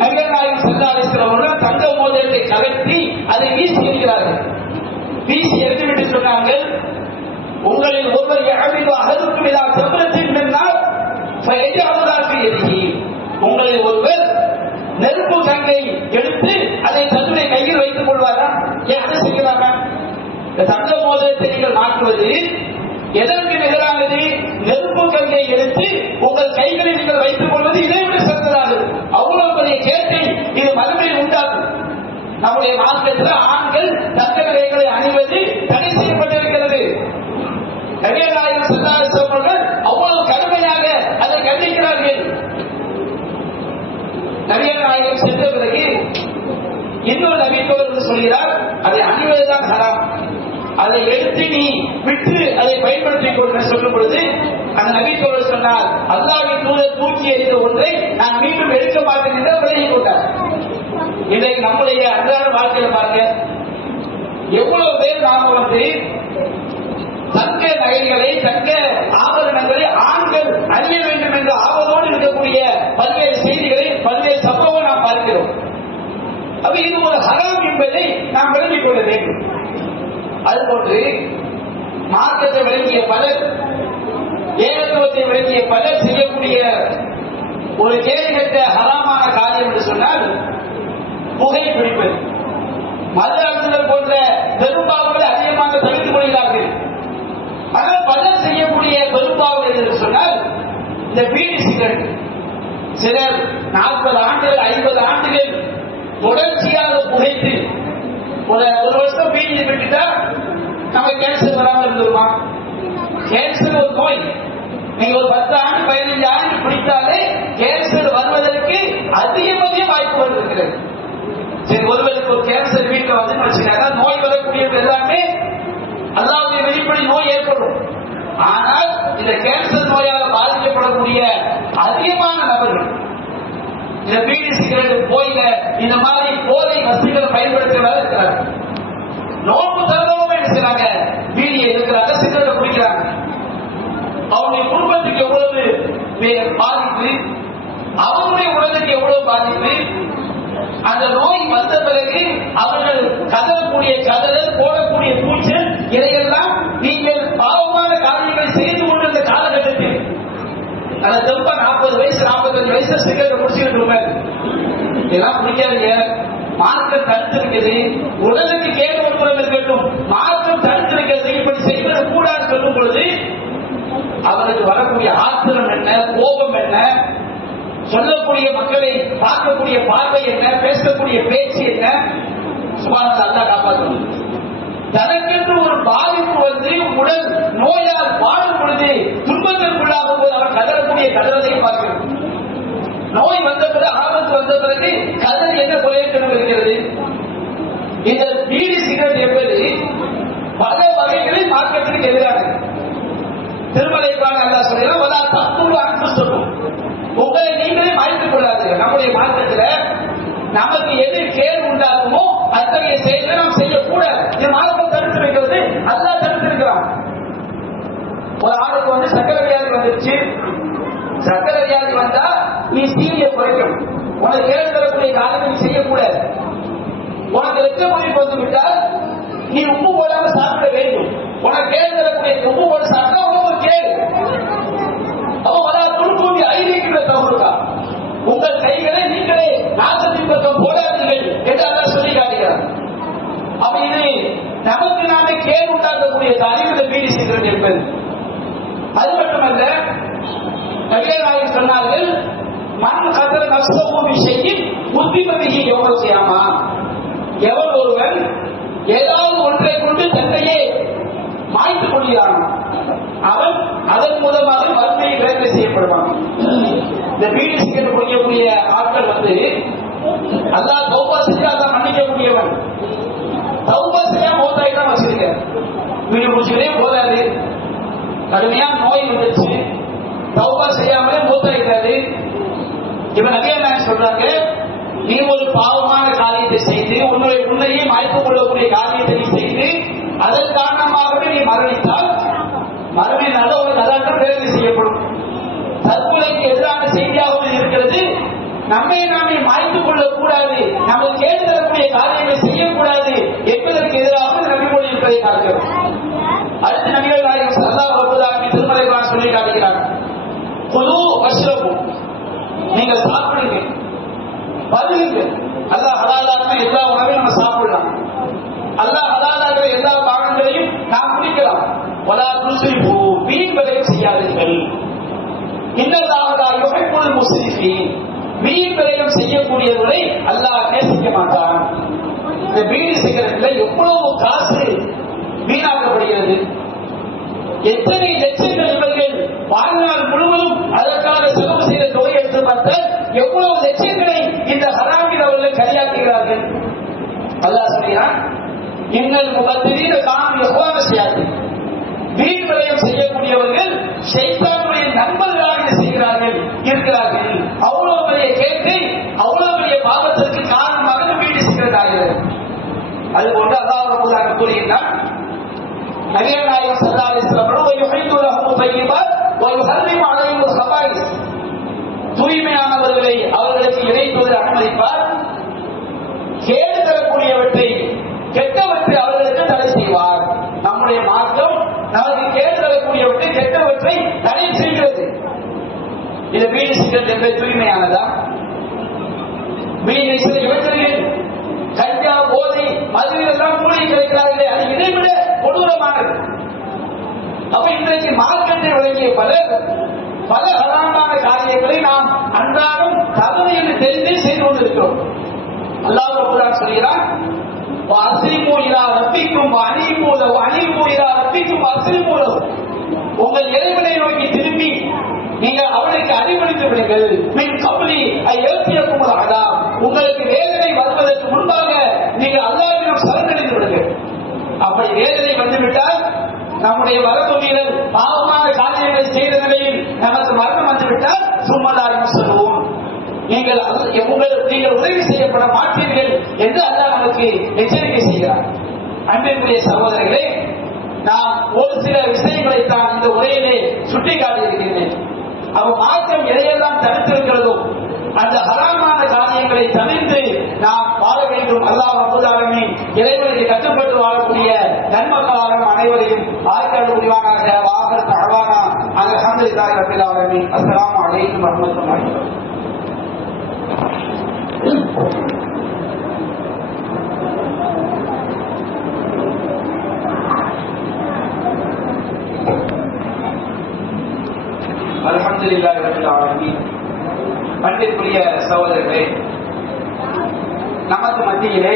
நபிகள் நாயகம் ஸல்லல்லாஹு அலைஹி வஸல்லம் அவர்கள் தங்க மோதிரத்தை கலட்டி அதை வீசி எறிகிறார்கள். வீசி எறிந்துவிட்டு சொன்னார்கள், உங்களில் ஒருவர் யஅமிது அஹதுக்கும் இலா ஜம்ரத்தின் மின் நார் ஃபயஜஅலுஹா ஃபீ யதிஹி, உங்களில் ஒருவர் நெருப்பு கங்கை எடுத்து அதை தன்னுடைய கையில் வைத்துக் கொள்வாரா? ஏன் அதை செய்யலாமா? தங்க மோதிரத்தை நீங்கள் மாற்றுவது எதற்கு நிகரானது? நெருப்பு கங்கை எடுத்து உங்கள் கைகளில் நீங்கள் வைத்துக் கொள்வது இதை விட சிறந்ததாகும். அவ்வளவு பெரிய கேட்டை இது மறுமையில் உண்டாகும். நம்முடைய மார்க்கத்தில் ஆண்கள் தங்க நகைகளை அணிவது தடை செய்யப்பட்டிருக்கிறது. நபிகள் நாயகம் ஸல்லல்லாஹு அலைஹி வஸல்லம் அவர்கள் அவ்வளவு கடுமையாக அதை கண்டிக்கிறார்கள். நபிகள் நாயகம் சென்ற பிறகு இன்னொரு நபி தோழர் சொல்கிறார், அதை அணிவதுதான் ஹராம், அதை எடுத்து நீ விட்டு அதை பயன்படுத்திக் கொள்ள சொல்லும் பொழுது அந்த நபி தோழர் சொன்னார், அல்லாஹ்வின் தூதர் தூக்கி எறிந்த ஒன்றை நான் மீண்டும் எடுக்க மாட்டேன் என்று விலகிக் கொண்டார். இன்றைக்கு நம்முடைய அன்றாட வாழ்க்கையில பாருங்க, எவ்வளவு பேர் நாம தங்க நகைகளை, தங்க ஆபரணங்களை ஆண்கள் அணிய வேண்டும் என்ற ஆவலோடு இருக்கக்கூடிய பல்வேறு செய்திகளை, பல்வேறு சம்பவம் நாம் பார்க்கிறோம். அப்ப இது ஒரு ஹராம் என்பதை நாம் விளங்கிக் கொள்ள வேண்டும். அதுபோன்று மார்க்கத்தை விளங்கிய பலர், ஏகத்துவத்தை விளங்கிய பலர் செய்யக்கூடிய ஒரு கேள்விகட்ட ஹராமான காரியம் என்று சொன்னால் புகை பிடிப்பது. மது அருந்துதல் போன்ற பெரும்பாவங்களை அதிகமாக தவிர்த்துக் கொள்கிறார்கள். ஆனால் பலர் செய்யக்கூடிய பெரும்பாவம் என்று சொன்னால் இந்த பீடி சிகரெட். சிலர் 40 ஆண்டுகள் 50 ஆண்டுகள் தொடர்ச்சியாக புகைத்து ஒரு வருஷம் பீடி விட்டுட்டா நம்ம கேன்சர் வராமல் இருந்துருமா? கேன்சர் ஒரு நோய். நீங்க ஒரு 10 ஆண்டு 15 ஆண்டு பிடித்தாலே கேன்சர் வருவதற்கு அதிகமாக வாய்ப்பு இருக்கிறது. சரி, ஒருவருக்கு ஒரு கேன்சர் வீட்டில் வந்து வச்சுக்காங்க, நோய் வரக்கூடியது எல்லாமே அல்லாஹ்வுடைய வெளிப்படை நோய் ஏற்படும். ஆனால் இந்த கேன்சர் நோயால் பாதிக்கப்படக்கூடிய அதிகமான நபர்கள் இந்த பீடி சிகரெட், போயில, இந்த மாதிரி போதை வசதிகளை பயன்படுத்துகிறதா இருக்கிறாங்க. நோக்கு தரவும் என்ன செய்றாங்க? பீடியை இருக்கிறாங்க, சிகரெட்டை குடிக்கிறாங்க. அவருடைய குடும்பத்துக்கு எவ்வளவு பாதிப்பு, அவருடைய உடலுக்கு எவ்வளவு பாதிப்பு. அந்த நோய் வந்த பிறகு அவர்கள் கதறக்கூடிய கதறல், போடக்கூடிய கூச்சல், இதையெல்லாம் நீங்கள் பாவமான காரியங்களை செய்து கொண்டிருந்த காலகட்டத்தில் அந்த தெம்ப 40 வயசு 45 வயசு சிகரெட் குடிச்சுக்கிட்டு இருப்பாரு. இதெல்லாம் குடிக்காதீங்க, மார்க்கம் தடுத்திருக்கிறது. உடலுக்கு கேடு ஒன்றும் இருக்கட்டும், மார்க்கம் தடுத்திருக்கிறது, இப்படி செய்வது கூடாது சொல்லும் பொழுது அவருக்கு வரக்கூடிய ஆத்திரம் என்ன, கோபம் என்ன, சொல்லக்கூடிய மக்களை பார்க்கக்கூடிய பார்வை என்ன, பேசக்கூடிய பேச்சு என்ன, சுப்ஹானல்லாஹ், அல்லாஹ் காப்பாற்றணும். தனக்கென்று ஒரு பாதிப்பு வந்து உடல் நோயால் வாழும் பொழுது துன்பத்திற்குள்ளாகும் போது அவர் கதறக்கூடிய கதறதை பார்க்கிறோம். நோய் வந்த பிறகு, ஆபத்து வந்த பிறகு கதறி என்ன பிரயோஜனம் இருக்கிறது? இந்த பீடி சிகரெட் என்பது பல வகைகளில் மார்க்கத்திற்கு எதிரானது. திருமலை அல்லாஹ் சொல்கிறார், வலா தக்துலு அன்ஃபுஸக்கும், உங்களை நீங்களே மாய்த்துக் கொள்ளாதீர்கள். நம்முடைய மார்க்கத்தில் நமக்கு எது கேடு உண்டாகுமோ அத்தகைய செயலை நாம் செய்யக்கூடாது. இது மார்க்கம் தடுத்திருக்கிறது, அல்லாஹ் தடுத்திருக்கிறான். ஒரு ஆளுக்கு வந்து சக்கரை வியாதி வந்துருச்சு. சக்கரை வியாதி வந்தா நீ சீனியை குறைக்கணும். உனக்கு கேடு தரக்கூடிய காரியங்கள் செய்யக்கூடாது. உனக்கு ரத்த கொதிப்பு வந்து விட்டால் நீ உப்பு போடாம சாப்பிட வேண்டும். உனக்கு கேடு தரக்கூடிய உப்பு போட்டு சாப்பிட்டா உனக்கு கேடு. உங்கள் கைகளை நீங்களே நாசத்தின் பக்கம் போடாதீர்கள் என்று அல்லாஹ் சொல்லி காட்டுகிறார். அப்ப இது நமக்கு நாமே கேடு உண்டாக்கக்கூடிய காரியம் இந்த பீடி சிகரெட் என்பது. அது மட்டுமல்ல, நபிகள் நாயகம் சொன்னார்கள், மன் கதர நஃப்ஸஹு பிஷைஇன் உத்திப பிஹி யௌமல் கியாமா, எவன் ஒருவன் ஏதாவது ஒன்றை கொண்டு தன்னையே மாய்த்துக் கொள்கிறான். அவன் அதன் மூலமாக வறுமையை வேலை செய்யப்படுவான். இந்த பீடி சிகரெட் குடிக்கக்கூடிய ஆட்கள் அல்லாஹ் தௌபா செஞ்சு அல்லாஹ் மன்னிக்கக்கூடியவன். தௌபா செய்யாம மௌத்தாகி தான் வச்சிருக்க. பீடி குடிச்சுக்கிட்டே போதாது, கடுமையான நோய் வந்துருச்சு, தௌபா செய்யாமலே மௌத்தாகிட்டாரு. இவன் நபியா சொல்றாங்க, நீ ஒரு பாவமான காரியத்தை செய்து உன்னையே மாய்த்துக் கொள்ளக்கூடிய காரியத்தை நீ செய்து அதன் காரணமாகவே நீ மரணித்தால் மறுமை நல்ல ஒரு கதாட்டம் வேலை செய்யப்படும். தற்கொலைக்கு எதிரான செய்தியாகவும் இருக்கிறது. நம்மை நாமே மாய்த்துக் கொள்ளக்கூடாது, நமக்கு கேட்டு தரக்கூடிய காரியங்களை செய்யக்கூடாது என்பதற்கு எதிராக நபிமொழி இருப்பதை பார்க்கிறோம். அடுத்து நபிகள் நாயகம் ஸல்லல்லாஹு அலைஹி வஸல்லம் திருமலை சொல்லி காட்டுகிறார், குலு வஷ்ரபு, நீங்கள் சாப்பிடுங்க, பருகுங்க. அல்லாஹ் ஹலாலான எல்லா உணவையும் நம்ம சாப்பிடலாம், அல்லாஹ் ஹலாலான எல்லா பாகங்களையும் நாம் குடிக்கலாம். வலா துஸ்ரிஃபு, வீண் விரயம் செய்யாதீர்கள். இன்னல்லாஹ லா யுஹிப்புல் முஸ்ரிஃபீன், வீண் விரயம் செய்யக்கூடியவர்களை அல்லாஹ் நேசிக்க மாட்டான். இந்த பீடி சிகரெட்ல எவ்வளவு காசு வீணாக்கப்படுகிறது, எத்தனை லட்சங்கள் இவர்கள் வாழ்நாள் முழுவதும் அதற்காக செலவு செய்த தொகை எடுத்து பார்த்தால் எவ்வளவு லட்சங்களை இந்த ஹராமில் அவர்கள் கரியாக்குகிறார்கள். அல்லாஹ் சொல்கிறான், இன்னல் முபத்திரீன கானூ இஹ்வான ஷயாத்தீன், வீண் விரயம் செய்யக்கூடியவர்கள் ஷைத்தானுடைய நண்பர்களாக செய்கிறார்கள் இருக்கிறார்கள். அவ்வளவு பெரிய கேட்டு அவ்வளவு பெரிய பாவத்திற்கு காரணமாக பீடி சிகரெட் ஆகிறது. அதுபோன்று அல்லாஹ் ரப்பல் கூறுகிறார், நபிகள் நாயகம் ஸல்லல்லாஹு அலைஹி வஸல்லம் யுஹிது லஹும் தய்யிபாத் வ யுஹர்ரிமு அலைஹிம் ஹபாயிஸ், தூய்மையானவர்களை அவர்களுக்கு இணைப்பது அனுமதிப்பார், கேடு தரக்கூடியவற்றை கெட்டவற்றை அவர்களுக்கு தடை செய்வார். நம்முடைய மார்க்கம் நமக்கு கேடு தரக்கூடியவற்றை கெட்டவற்றை தடை செய்கிறது. இது பீடி சிகரெட் என்பது தூய்மையானதா? பீடி சில இவற்றில் கஞ்சா, போதை, மது எல்லாம் மூலிகை கிடைக்கிறார்களே, அது இதைவிட கொடூரமானது. அப்ப இன்றைக்கு மார்க்கத்தை வழங்கிய பல ஹராமான காரியங்களை நாம் அன்றாடம் தவறு என்று தெரிந்தே செய்து கொண்டிருக்கிறோம். அல்லாஹ் ரப்பல் சொல்கிறான், வாஸ்லிமு இலா ரப்பிக்கும் வஅனீபு லஹு வஅனீபு இலா ரப்பிக்கும் வஸ்லிமு லஹு, உங்கள் இறைவனை நோக்கி திரும்பி நீங்கள் அவனுக்கு அடிபணித்து விடுங்கள். மின் கப்லி ஐயத்தியக்கும் அதாப், உங்களுக்கு வேதனை வருவதற்கு முன்பாக நீங்கள் அல்லாஹ்விடம் சரணடைந்து விடுங்கள். அப்படி வேதனை வந்துவிட்டால், நம்முடைய வரம்பு மீறல் பாவமான காரியங்களை செய்த நிலையில் நமக்கு மரணம் வந்துவிட்டால் சும்மலாயும் சொல்லுவோம், நீங்கள் உதவி செய்யப்பட மாட்டீர்கள் என்று அல்லாஹ் நமக்கு எச்சரிக்கை செய்கிறார். அன்பிற்குரிய சகோதரர்களே, நான் ஒரு சில விஷயங்களை தான் இந்த உரையிலே சுட்டிக்காட்டி இருக்கின்றேன். அவ மாற்றம் எதையெல்லாம் தடுத்திருக்கிறதோ அந்த ஹராமான காரியங்களை தவிர்த்து நாம் வாழ வேண்டும். அல்லாஹ் ரப்பல் ஆலமீன் இறைவனுக்கு கட்டுப்பட்டு வாழக்கூடிய நன்மக்களாக அனைவரையும் ஆய்வு முடிவானாக. வாஹர் தஅவானா அல்ஹம்துலில்லாஹி ரப்பில் ஆலமீன். அஸ்ஸலாமு அலைக்கும் வரஹ்மத்துல்லாஹி வபரகாத்துஹு. அல்ஹம்துலில்லாஹி ரப்பில் ஆலமீன். அன்பிற்குரிய சகோதரர்களே, நமக்கு மத்தியிலே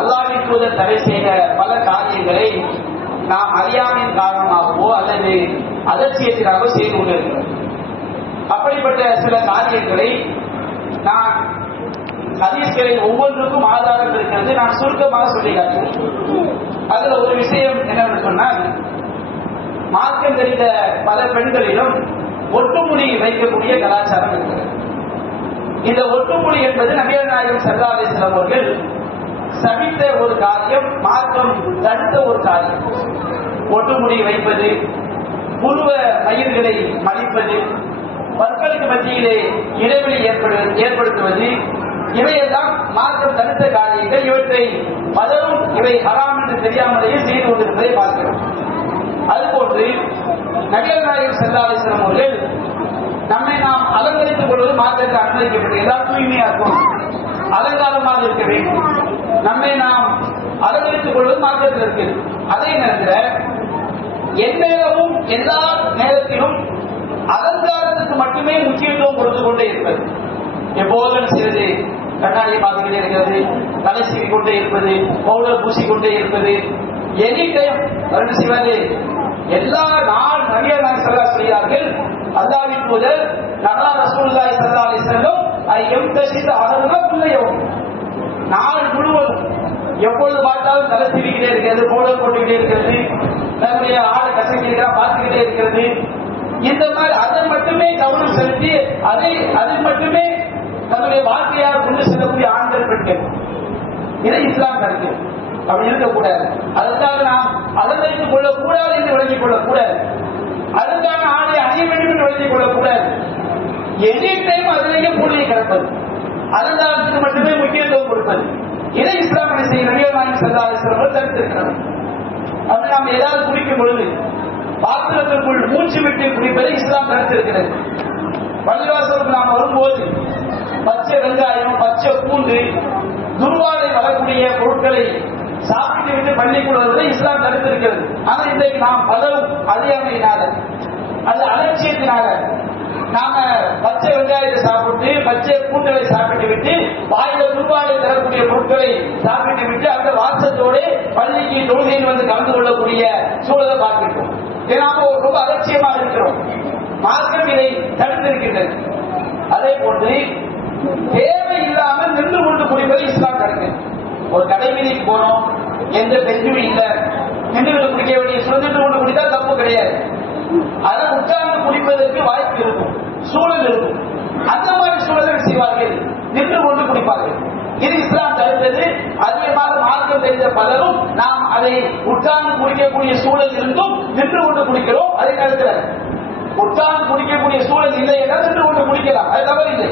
அல்லாஹ்வின் தூதர் தடை செய்த பல காரியங்களை நாம் அறியாமையின் காரணமாகவோ அல்லது அதர்ச்சியத்தினாகவோ செய்து கொண்டிருக்கிறோம். அப்படிப்பட்ட சில காரியங்களை நான் ஹதீஸ்களில் ஒவ்வொன்றுக்கும் ஆதாரம் இருக்கிறது, நான் சுருக்கமாக சொல்லி காட்டுகிறேன். அதுல ஒரு விஷயம் என்னவென்று சொன்னால், மார்க்கம் தெரிந்த பல பெண்களிலும் ஒட்டுமுடி வைக்கக்கூடிய கலாச்சாரம் இருக்கிறது. இந்த ஒட்டுமுடி என்பது நபிகள் நாயகம் ஸல்லல்லாஹு அலைஹி வஸல்லம் அவர்கள் சபித்த ஒரு காரியம், மார்க்கம் தடுத்த ஒரு காரியம். ஒட்டுமுடி வைப்பது, புருவ மயிர்களை மடிப்பது, பற்களுக்கு மத்தியிலே இடைவெளி ஏற்படுத்துவது, இவையெல்லாம் மார்க்கம் தடுத்த காரியங்கள். இவற்றை பலரும் இவை ஹராம் என்று தெரியாமலேயே செய்து கொண்டிருப்பதை பார்க்கிறோம். அதுபோன்று நபிகள் நாயகம் ஸல்லல்லாஹு அலைஹி வஸல்லம் அவர்கள் நம்மை நாம் அலங்கரித்துக் கொள்வது மார்க்கத்தில் அனுமதிக்கப்பட்டு, எல்லாம் தூய்மையா இருக்கும், அலங்காரமாக இருக்க வேண்டும், நம்மை நாம் அலங்கரித்துக் கொள்வது மார்க்கத்தில் இருக்கு. அதே நேரத்தில் எந்நேரமும் எல்லா நேரத்திலும் அலங்காரத்துக்கு மட்டுமே முக்கியத்துவம் கொடுத்து கொண்டே இருப்பது, எப்போதும் செய்வது கண்ணாடியை பார்த்துக்கிட்டே இருக்கிறது, தலை சீவி கொண்டே இருப்பது, பவுடர் பூசிக்கொண்டே இருப்பது, எனி டைம் என்ன செய்வது. எல்லா நாள் நபிகள் நாயகம் ஸல்லல்லாஹு அலைஹி சொல்கிறார்கள், அல்லாஹ்வின் தூதர் நபி ரசூலுல்லாஹி ஸல்லல்லாஹு அலைஹி வஸல்லம் ஐயம்தஷித அஹதுனா குல்லையும், நாள் முழுவதும் எப்பொழுது பார்த்தாலும் தலை சீவிக்கிட்டே இருக்கிறது, பவுடர் போட்டுக்கிட்டே இருக்கிறது, தன்னுடைய ஆளை கசக்கிட்டே பார்த்துக்கிட்டே இருக்கிறது. இந்த மாதிரி அதை மட்டுமே கவனம் செலுத்தி அதை மட்டுமே தன்னுடைய வாழ்க்கையாக கொண்டு செல்லக்கூடிய ஆண்கள் பெண்கள், இதை இஸ்லாம் கருத்து. அப்படி இருக்கக்கூடாது. அதுக்காக நாம் அலங்கரித்துக் கொள்ளக்கூடாது என்று விளங்கிக் கொள்ளக்கூடாது. அதுக்கான ஆடை அணிய வேண்டும் என்று விளங்கிக் கொள்ளக்கூடாது. எனி டைம் அதிலேயே மூலிகை கிடப்பது, அலங்காரத்துக்கு மட்டுமே முக்கியத்துவம் கொடுப்பது, இதை இஸ்லாம் என்ன செய்ய நபிகள் நாயகம் ஸல்லல்லாஹு அலைஹி வஸல்லம் தடுத்திருக்கிறார். அப்படி நாம் ஏதாவது குடிக்கும் பொழுது பாத்திரத்திற்குள் மூச்சு விட்டு குடிப்பதை இஸ்லாம் தடுத்திருக்கிறது. பள்ளிவாசலுக்கு நாம் வரும்போது பச்சை வெங்காயம், பச்சை பூண்டு, துர்வாடை வரக்கூடிய பொருட்களை சாப்பிட்டு விட்டு பள்ளிக்குள் வருவதை இஸ்லாம் தடுத்திருக்கிறது. ஆனால் இன்றைக்கு நாம் பலரும் அறியாமையினால அது அலட்சியத்தினால நாம பச்சை வெங்காயத்தை சாப்பிட்டு பச்சை பூண்டுகளை சாப்பிட்டு விட்டு வாயில துர்வாடை தரக்கூடிய பொருட்களை சாப்பிட்டு விட்டு அந்த வாசத்தோடு பள்ளிக்கு தொழுகையில் வந்து கலந்து கொள்ளக்கூடிய சூழலை பார்க்கிறோம். நாம ரொம்ப அலட்சியமாக இருக்கிறோம். மார்க்கம் இதை தடுத்திருக்கின்றது. அதே போன்று தேவை இல்லாமல் நின்று கொண்டு குடிப்பது இஸ்லாம் தடுக்கு. ஒரு கடை வீதிக்கு போனோம், எந்த பெஞ்சும் இல்லை, நின்று குடிக்க வேண்டிய சுதந்திர கொண்டு குடித்தா தப்பு கிடையாது. அதை உட்கார்ந்து குடிப்பதற்கு வாய்ப்பு இருக்கும், சூழல் இருக்கும். அந்த மாதிரி சூழலை செய்வார்கள், நின்று கொண்டு குடிப்பார்கள். இது இஸ்லாம் தடுத்தது. அதிகமாக மார்க்கம் தெரிந்த பலரும் நாம் அதை உட்கார்ந்து குடிக்கக்கூடிய சூழல் இருந்தும் நின்று கொண்டு குடிக்கிறோம். அதை கருத்துல உட்கார்ந்து குடிக்கக்கூடிய சூழல் இல்லை என்றால் நின்று கொண்டு குடிக்கலாம், அது தவறில்லை.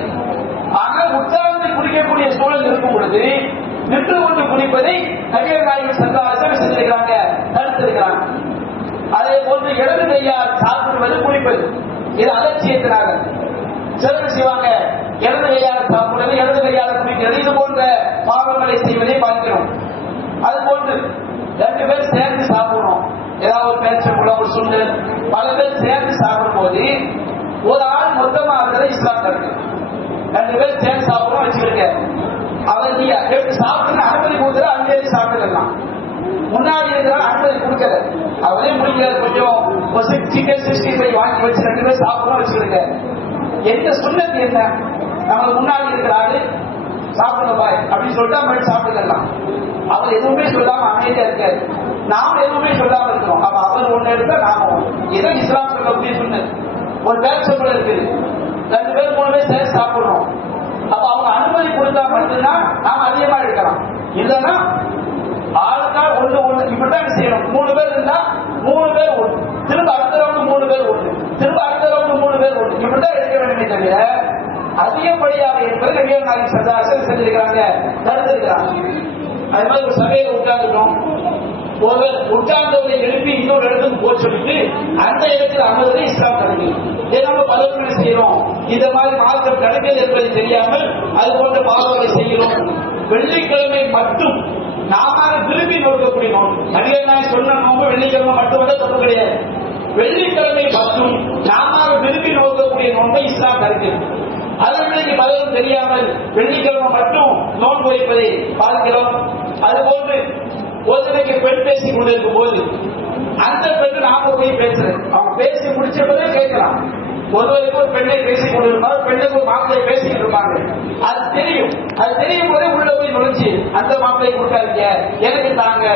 ஆனால் உட்கார்ந்து குடிக்கக்கூடிய சூழல் இருக்கும் பொழுது நின்று கொண்டு குடிப்பதை நபிகள் நாயகம் ஸல்லல்லாஹு அலைஹி வஸல்லம் செஞ்சிருக்கிறாங்க, தடுத்திருக்கிறாங்க. அதே போன்று இடது கையால் சாப்பிடுவது குடிப்பது, இது அலட்சியத்தினாக சிலர் செய்வாங்க. இடது கையால் சாப்பிடுவது, இடது கையால் குடிக்கிறது, இது போன்ற பாவங்களை செய்வதை பார்க்கிறோம். அது போன்று ரெண்டு பேர் சேர்ந்து சாப்பிடுறோம், ஏதாவது ஒரு பேச்சம்பழம், ஒரு சுண்டல், பல பேர் சேர்ந்து சாப்பிடும் போது ஒரு ஆள் மொத்தமா இருக்கிறத இஸ்லாம் தடுக்கு. ரெண்டு பேர் சேர்ந்து சாப்பிடுறோம் வச்சுக்கிருக்க, அவர் நீங்க எடுத்து சாப்பிட்டு அனுமதி கொடுக்குற அங்கே சாப்பிட்டுக்கலாம். முன்னாடி இருக்கிறாங்க அனுமதி கொடுக்கல, அவரே முடிக்கிறார். கொஞ்சம் சிக்கன் 65 வாங்கி வச்சு ரெண்டு பேர் சாப்பிடுறோம் வச்சுக்கிருக்க, எந்த சுண்ணத்து என்ன? நமக்கு முன்னாடி இருக்கிற ஆளு சாப்பிடுங்க பாய் அப்படின்னு சொல்லிட்டு நம்ம சாப்பிட்டுக்கலாம். அவர் எதுவுமே சொல்லாம அமைதியா இருக்காரு, நாம எதுவுமே சொல்லாம இருக்கிறோம். அப்ப அவர் ஒண்ணு எடுத்தா நாம ஒண்ணு. இதை இஸ்லாம் சொல்லக்கூடிய சொன்னது. ஒரு பேச்சம்பழம் இருக்குது, ரெண்டு பேர் மூணு பேர் சேர்ந்து சாப்பிடுறோம். அப்ப அவங்க அனுமதி கொடுத்தா மட்டும்தான் நாம அதிகமா எடுக்கலாம். இல்லைன்னா ஆளுக்கா ஒண்ணு ஒண்ணு இப்படிதான் செய்யணும். 3 பேர் இருந்தா 3 பேர் ஒண்ணு, திரும்ப அடுத்த ரவுண்டு 3 பேர் ஒண்ணு, திரும்ப அடுத்த ரவுண்டு 3 பேர் ஒண்ணு, இப்படிதான் எடுக்க வேண்டுமே தவிர அதிகப்படியாக என்பது நபிகள் நாயகம் ஸல்லல்லாஹு அலைஹி வஸல்லம் செஞ்சிருக்கிறாங்க, தடுத்திருக்கிறாங்க. அது மாதிரி ஒரு சபையில உட்கார்ந்துட்டோம், ஒருவர் உட்கார்ந்தவரை எழுப்பி இன்னொரு இடத்துக்கு போக சொல்லிட்டு அந்த இடத்தில் அமர்வதை இஸ்லாம் தடுக்கு. நம்ம பலர்கள் செய்யறோம், இந்த மாதிரி மார்க்கம் தடுக்கிறது என்பதை தெரியாமல் அது போன்ற பாவங்களை செய்கிறோம். வெள்ளிக்கிழமை மட்டும் நாம விரும்பி நோக்கக்கூடிய நோன்பு, நபிகள் நாயகம் சொன்ன நோன்பு வெள்ளிக்கிழமை மட்டும் தப்பு கிடையாது. வெள்ளிக்கிழமை மட்டும் நாம விரும்பி நோக்கக்கூடிய நோன்பை இஸ்லாம் தடுக்கிறது. அதற்கு பலரும் தெரியாமல் வெள்ளிக்கிழமை மட்டும் நோன்பு வைப்பதை பார்க்கிறோம். அதுபோன்று ஒருத்தருக்கு பெண் பேசிக் கொண்டிருக்கும் போது அந்த பெண்ணு நாம போய் பேசுறது, அவங்க பேசி முடிச்சப்பதே கேட்கலாம். ஒருவருக்கு ஒரு பெண்ணை பேசிக் கொண்டிருப்பாங்க, பெண்ணுக்கு ஒரு மாப்பிளையை பேசிக்கிட்டு இருப்பாங்க. அது தெரியும், அது தெரியும் போதே உள்ள போய் நுழைச்சு அந்த மாப்பிளையை கொடுக்காதீங்க, எனக்கு தாங்க,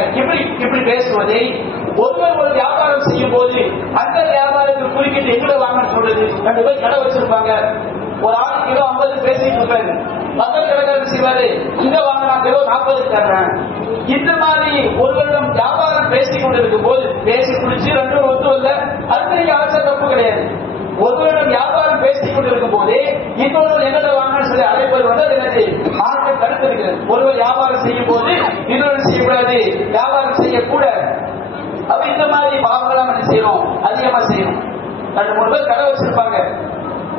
இப்படி பேசுவதை ஒருவர் ஒரு வியாபாரம் செய்யும் போது அந்த வியாபாரத்தில் குறுக்கிட்டு எங்களை வாங்கன்னு சொல்றது. 2 பேர் கடை வச்சிருப்பாங்க, ஒரு ஆள் கிலோ 50 பேசிட்டு இருப்பாரு, பக்கத்து கடைக்காரர் செய்வாரு, இங்க வாங்கினா கிலோ 40 தர்றேன். இந்த மாதிரி ஒருவரிடம் வியாபாரம் பேசிக் கொண்டிருக்கும் போது பேசி குடிச்சு 2 ஒத்து வந்த அடுத்த அவசர தப்பு கிடையாது. ஒருவரிடம் வியாபாரம் பேசிக் கொண்டிருக்கும் போதே இன்னொரு எங்களை வாங்கன்னு சொல்லி அழைப்பது வந்து எனக்கு மார்க்கம் தடுத்திருக்கிறது. ஒருவர் வியாபாரம் செய்யும் போது இன்னொரு செய்யக்கூடாது, வியாபாரம் செய்யக்கூடாது. அப்ப இந்த மாதிரி பாவங்களாம் என்ன செய்யணும், அதிகமா செய்யணும். 2-3 பேர் கடை வச்சிருப்பாங்க,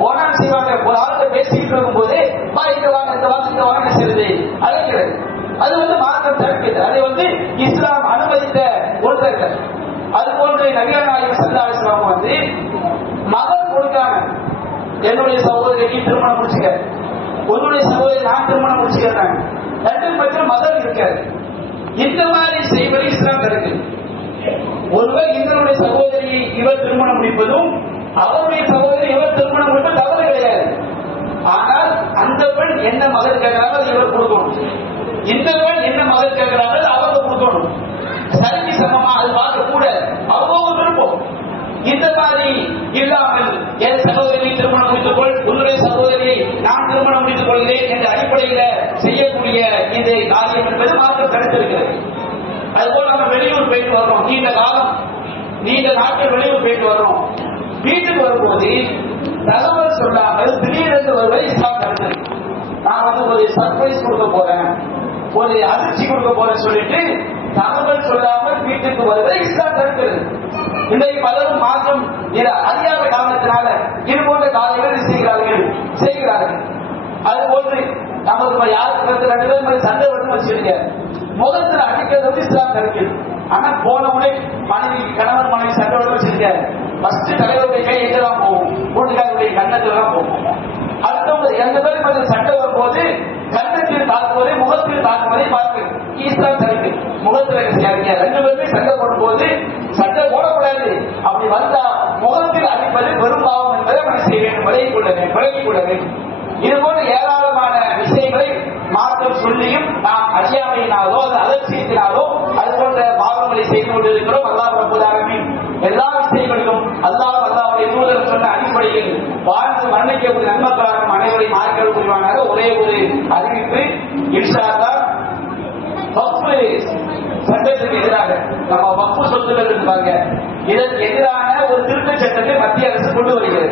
போனா செய்வாங்க, ஒரு ஆளுக்கு பேசிக்கிட்டு இருக்கும் போது இங்க வாங்க இந்த வாங்க இந்த வாங்க செய்யுது அழைக்கிறது. அது வந்து மார்க்கம் தடுக்கிறது. அது இஸ்லாம் அனுமதித்த ஒன்றுகள். அது போன்று நபிகள் நாயகம் ஸல்லல்லாஹு அலைஹி வஸல்லம் மகன் கொடுக்காம என்னுடைய சகோதரிக்கு திருமணம் முடிச்சுக்க, உன்னுடைய சகோதரி நான் திருமணம் முடிச்சுக்கிறேன், ரெண்டு பேரும் மதம் இருக்காது. இந்த மாதிரி செய்வது இஸ்லாம் இருக்கு. ஒருவர் இதனுடைய சகோதரியை இவர் திருமணம் முடிப்பதும் அவருடைய சகோதரி இவர் திருமணம் முடிப்பது தவறு கிடையாது. ஆனால் அந்த பெண் என்ன மகன் கேட்கிறாங்க இவர் கொடுக்கணும், இந்த பெண் என்ன மகன் கேட்கிறாங்க அவங்க கொடுக்கணும். சரிக்கு சமமா அது பார்க்க கூட அவங்க விருப்பம். இந்த மாதிரி இல்லாமல் என் சகோதரியை திருமணம் முடித்துக் கொள், உன்னுடைய சகோதரியை நான் திருமணம் முடித்துக் கொள்கிறேன் என்ற அடிப்படையில் செய்யக்கூடிய இந்த காரியம் என்பது மாற்றம் கிடைத்திருக்கிறது. அதுபோல் நம்ம வெளியூர் போயிட்டு வர்றோம், நீண்ட நாட்கள் வெளியூர் போயிட்டு வர்றோம். வீட்டுக்கு வரும்போது தகவல் சொல்லாமல் திடீரென்று வருவதை இஸ்லாம் கருத்து. நான் ஒரு சர்ப்ரைஸ் கொடுக்க போறேன், ஒரு அதிர்ச்சி கொடுக்க போறேன் சொல்லிட்டு தகவல் சொல்லாமல் வீட்டுக்கு வருவதை இஸ்லாம் தடுக்கிறது. இன்றைக்கு பலரும் மாற்றம் அறியாத காரணத்தினால இது போன்ற காரியங்கள் செய்கிறார்கள். அது போன்று நமக்கு யாருக்கு ரெண்டு பேரும் சண்டை வந்து வச்சிருக்க முகத்தில் அடிக்கிறது இஸ்லாம் தடுக்கிறது. ஆனா போனவுடனே மனைவி கணவன் மனைவி சண்டை வந்து வச்சிருக்க ஃபர்ஸ்ட் தலைவருடைய கை எங்கதான் போகும், கூட்டுக்காரருடைய கண்ணத்துல தான் போகும். அடுத்தவங்க ரெண்டு பேரும் சண்டை வரும்போது கண்ணத்தில் தாக்குவதை முகத்தில் தாக்குவதை பார்க்கிறது இஸ்லாம் தடுக்கு. முகத்தில் ரெண்டு பேருமே சண்டை போடும் போது சண்டை போடக்கூடாது, அப்படி வந்தா முகத்தில் அடிப்பது பெரும் பாவம் என்பதை நம்ம செய்ய வேண்டும், விலகிக் கொள்ள வேண்டும். இது போன்ற ஏராளமான விஷயங்களை மாற்றம் சொல்லியும் நாம் அறியாமையினாலோ அந்த அலட்சியத்தினாலோ அது போன்ற பாவங்களை செய்து கொண்டிருக்கிறோம். அல்லாஹ் ரப்பல் ஆலமீன் எல்லா விஷயங்களிலும் அல்லாஹ்வுடைய தூதர் சொன்ன அடிப்படையில் வாழ்ந்து மரணிக்கக்கூடிய நன்மக்களாக அனைவரையும் மாற்றல் புரிவானாக. ஒரே ஒரு அறிவிப்பு, இன்ஷா அல்லாஹ் வக்ஃப் சட்டத்துக்கு எதிராக நம்ம வக்ஃப் சொத்துக்கள் இருப்பாங்க, இதற்கு எதிரான ஒரு திருத்த சட்டத்தை மத்திய அரசு கொண்டு வருகிறது.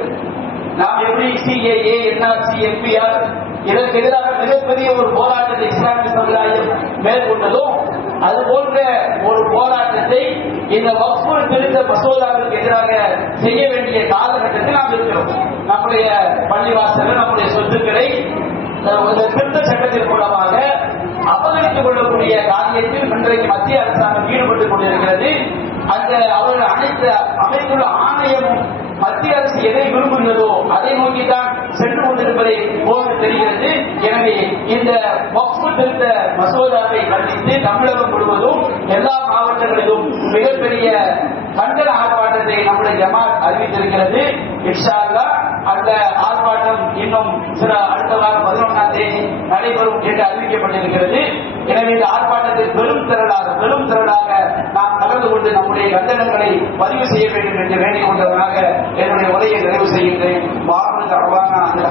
நாம் எப்படி சிஏஏ, என்ஆர்சி, என்பிஆர் இதற்கு எதிராக மிகப்பெரிய ஒரு போராட்டத்தை இஸ்லாமிய சமுதாயம் மேற்கொண்டதும் அது போன்ற ஒரு போராட்டத்தை இந்த வக்ஃப் திருத்த மசோதாவிற்கு எதிராக செய்ய வேண்டிய காலகட்டத்தில் நாம் இருக்கிறோம். நம்முடைய பள்ளிவாசல், நம்முடைய சொத்துக்களை திருத்த சட்டத்தின் மூலமாக அபகரித்துக் கொள்ளக்கூடிய காரியத்தில் இன்றைக்கு மத்திய அரசாங்கம் ஈடுபட்டுக் கொண்டிருக்கிறது. அந்த அவர்கள் அனைத்து அமைப்புள்ள ஆணையமும் மத்திய அரசு எதை விரும்புகிறதோ அதை நோக்கித்தான் சென்று கொண்டிருப்பதை போன்று தெரிகிறது. எனவே இந்த வக்ஃப் திருத்த மசோதாவை கண்டித்து தமிழகம் முழுவதும் எல்லா மாவட்டங்களிலும் மிகப்பெரிய கண்டன ஆர்ப்பாட்டத்தை நம்முடைய ஜமாத் அறிவித்திருக்கிறது. இன்ஷா அல்லாஹ் அந்த ஆர்ப்பாட்டம் இன்னும் அடுத்த வாரம் 11ஆம் தேதி நடைபெறும் என்று அறிவிக்கப்பட்டிருக்கிறது. எனவே இந்த ஆர்ப்பாட்டத்தில் பெரும் திரளாக நாம் கலந்து கொண்டு நம்முடைய கண்டனங்களை பதிவு செய்ய வேண்டும் என்று வேண்டிக் கொண்டவனாக என்னுடைய உரையை நிறைவு செய்கின்றேன். வாரத்துக்கு அழகான அந்த